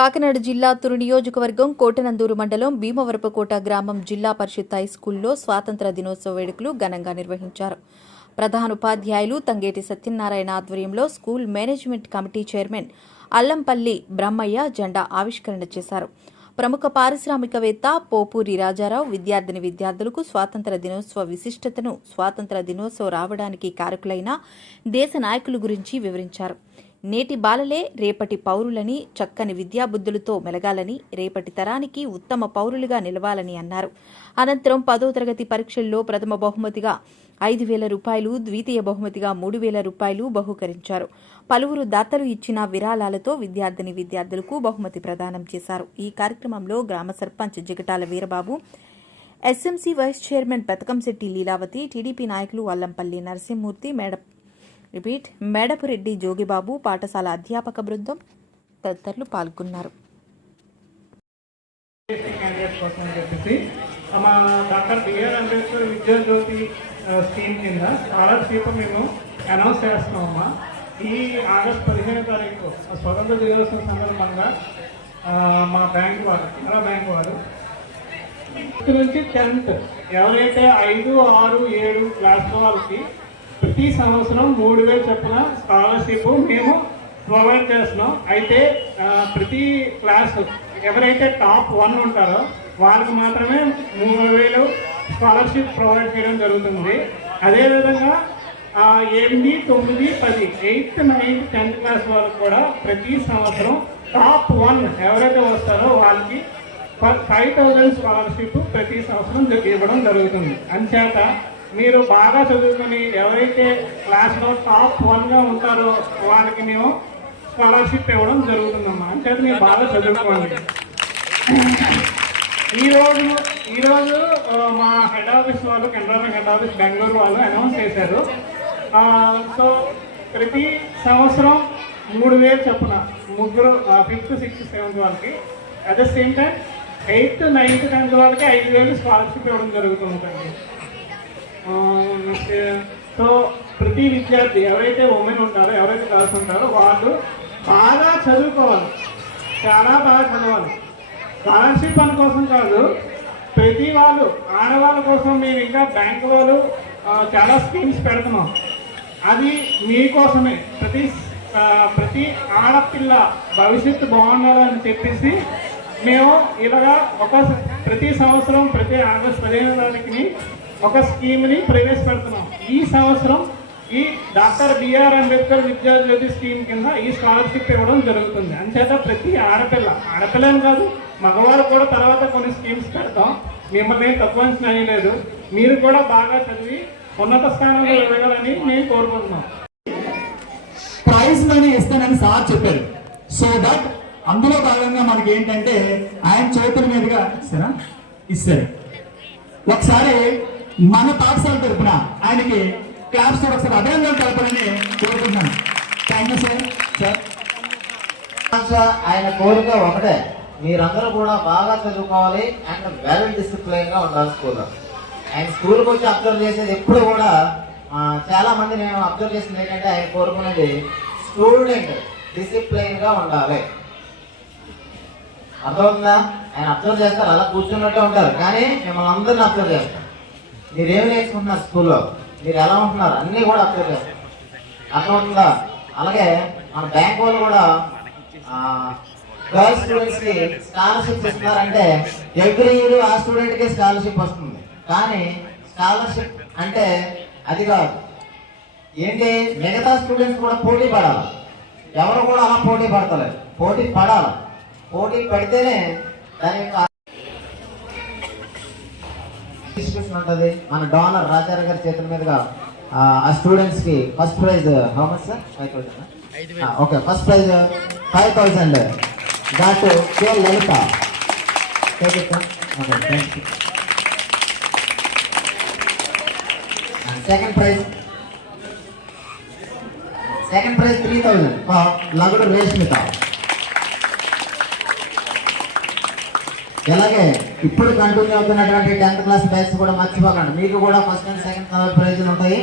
కాకినాడ జిల్లా తురు నియోజకవర్గం కోటనందూరు మండలం భీమవరపుకోట గ్రామం జిల్లా పరిషత్ హైస్కూల్లో స్వాతంత్ర దినోత్సవ వేడుకలు ఘనంగా నిర్వహించారు. ప్రధానోపాధ్యాయులు తంగేటి సత్యనారాయణ ఆధ్వర్యంలో school management committee chairman Allampalli Brahmayya జెండా ఆవిష్కరణ చేశారు. ప్రముఖ పారిశ్రామికవేత్త పోపూరి రాజారావు విద్యార్థులకు స్వాతంత్ర దినోత్సవ విశిష్టతను, స్వాతంత్ర దినోత్సవం రావడానికి కారకులైన దేశ నాయకుల గురించి వివరించారు. నేటి బాలలే రేపటి పౌరులని, చక్కని విద్యాబుద్ధులతో మెలగాలని, రేపటి తరానికి ఉత్తమ పౌరులుగా నిలవాలని అన్నారు. అనంతరం 10వ తరగతి పరీక్షల్లో ప్రథమ బహుమతిగా 5,000 రూపాయలు, ద్వితీయ బహుమతిగా 3,000 రూపాయలు బహూకరించారు. పలువురు దాతలు ఇచ్చిన విరాళాలతో విద్యార్థులకు బహుమతి ప్రదానం చేశారు. ఈ కార్యక్రమంలో గ్రామ sarpanch Jigatala Veerababu, SMC vice chairman Pethakamsetti Leelavathi, TDP నాయకులు అల్లంపల్లి నరసింహమూర్తి, మేడపురెడ్డి జోగిబాబు, పాఠశాల అధ్యాపక బృందం తదితరులు పాల్గొన్నారు. మా doctor BR Ambedkar Vidyajyoti scheme కింద స్కాలర్షిప్ మేము అనౌన్స్ చేస్తున్నామమ్మా. ఈ ఆగస్టు 15వ తారీఖు స్వతంత్ర దినోత్సవం సందర్భంగా మా బ్యాంకు వారు, కెనరా బ్యాంకు వారు 5th నుంచి 10th ఎవరైతే 5, 6, 7 క్లాసుల వాళ్ళకి ప్రతి సంవత్సరం 3,000 చొప్పున స్కాలర్షిప్ మేము ప్రొవైడ్ చేస్తున్నాం. అయితే ప్రతి క్లాస్ ఎవరైతే టాప్ 1 ఉంటారో వాళ్ళకి మాత్రమే 3,000 స్కాలర్షిప్ ప్రొవైడ్ చేయడం జరుగుతుంది. అదేవిధంగా 8, 9, 10 8th, 9th, 10th క్లాస్ వాళ్ళకి కూడా ప్రతి సంవత్సరం టాప్ 1 ఎవరైతే వస్తారో వాళ్ళకి 5,000 స్కాలర్షిప్ ప్రతి సంవత్సరం ఇవ్వడం జరుగుతుంది. అంచేత మీరు బాగా చదువుకొని ఎవరైతే క్లాస్లో టాప్ 1గా ఉంటారో వాళ్ళకి మేము స్కాలర్షిప్ ఇవ్వడం జరుగుతుందమ్మా. అంచేత మీరు బాగా చదువుకోండి. ఈరోజు మా హెడ్ ఆఫీస్ వాళ్ళు, Canara bank head office Bengaluru వాళ్ళు అనౌన్స్ చేశారు. సో ప్రతి సంవత్సరం 3,000 చొప్పున ముగ్గురు 5th, 6th, 7th వాళ్ళకి, at the same time 8th, 9th, 10th వాళ్ళకి 5,000 స్కాలర్షిప్ ఇవ్వడం జరుగుతుందండి. సో ప్రతి విద్యార్థి ఎవరైతే ఉమెన్ ఉంటారో, ఎవరైతే గర్ల్స్ ఉంటారో వాళ్ళు బాగా చదువుకోవాలి, చాలా బాగా చదవాలి. స్కాలర్షిప్ అని కోసం కాదు, ప్రతి వాళ్ళు ఆడవాళ్ళ కోసం మేము ఇంకా బ్యాంకు వాళ్ళు చాలా స్కీమ్స్ పెడుతున్నాం. అది మీకోసమే. ప్రతి ఆడపిల్ల భవిష్యత్తు బాగుండాలని చెప్పేసి మేము ఇలాగా ప్రతి సంవత్సరం ప్రతి ఆగస్టు 15వ తారీఖుని ఒక స్కీమ్ని ప్రవేశపెడుతున్నాం. ఈ సంవత్సరం ఈ doctor BR Ambedkar Vidyajyoti scheme కింద ఈ స్కాలర్షిప్ ఇవ్వడం జరుగుతుంది. అంచేత ప్రతి ఆడపిల్లని కాదు, మగవారు కూడా తర్వాత కొన్ని స్కీమ్స్ పెడతాం. మిమ్మల్ని తక్కువ అంచనా వేయలేదు. మీరు కూడా బాగా చదివి ఉన్నత స్థానంలో ఎదగాలని మేము కోరుకుంటున్నాం. ప్రైజ్ మనీ ఇస్తానని సార్ చెప్పారు. సో దట్ అందులో భాగంగా మనకి ఏంటంటే ఆయన చేతుల మీదుగా ఇస్తారు. ఒకసారి మన పాఠశాల తరఫున ఆయనకి క్లాప్స్ ఒకసారి అభినందనలు తెలపాలని కోరుకుంటున్నాను. Thank you sir. ఆయన కోరిక ఒకటే, మీరందరూ కూడా బాగా చదువుకోవాలి అండ్ వెల్ డిసిప్లైన్ గా ఉండాలి స్కూల్లో. ఆయన స్కూల్కి వచ్చి అబ్జర్వ్ చేసేది ఎప్పుడు కూడా చాలా మంది నేను అబ్జర్వ్ చేసింది ఏంటంటే ఆయన కోరుకునేది స్టూడెంట్ డిసిప్లైన్ గా ఉండాలి. అర్థమవుతుందా? ఆయన అబ్జర్వ్ చేస్తారు, అలా కూర్చున్నట్టే ఉంటారు, కానీ మిమ్మల్ని అందరినీ అబ్జర్వ్ చేస్తారు. మీరేమి నేర్చుకుంటున్నారు స్కూల్లో, మీరు ఎలా ఉంటున్నారు అన్నీ కూడా అబ్జర్వ్ చేస్తారు. అర్థమవుతుందా? అలాగే మన బ్యాంక్ వాళ్ళు కూడా గర్ల్స్ స్టూడెంట్స్ కి స్కాలర్షిప్ ఇస్తున్నారంటే ఎవ్రీ ఇయర్ ఆ స్టూడెంట్ కి స్కాలర్షిప్ వస్తుంది. కానీ స్కాలర్షిప్ అంటే అది కాదు. ఏంటి, మిగతా స్టూడెంట్స్ కూడా పోటీ పడాలి. ఎవరు కూడా అలా పోటీ పడతలేదు, పోటీ పడాలి. పోటీ పడితేనే దాని యొక్క డిస్ట్రిబ్యూషన్ ఉంటుంది. మన డోనర్ రాజారావు గారి చేతుల మీదుగా ఆ స్టూడెంట్స్ కి first prize how much sir? 5,000. Okay, first prize 5,000 doctor K Lalitha. Second prize 3,000 Lagudu Reshmitha. అలాగే ఇప్పుడు కంటిన్యూ అవుతున్నటువంటి 10th క్లాస్ బ్యాచ్ కూడా మర్చిపోకండి. మీకు కూడా ఫస్ట్ అండ్ సెకండ్ ప్రైజ్లు ఉంటాయి.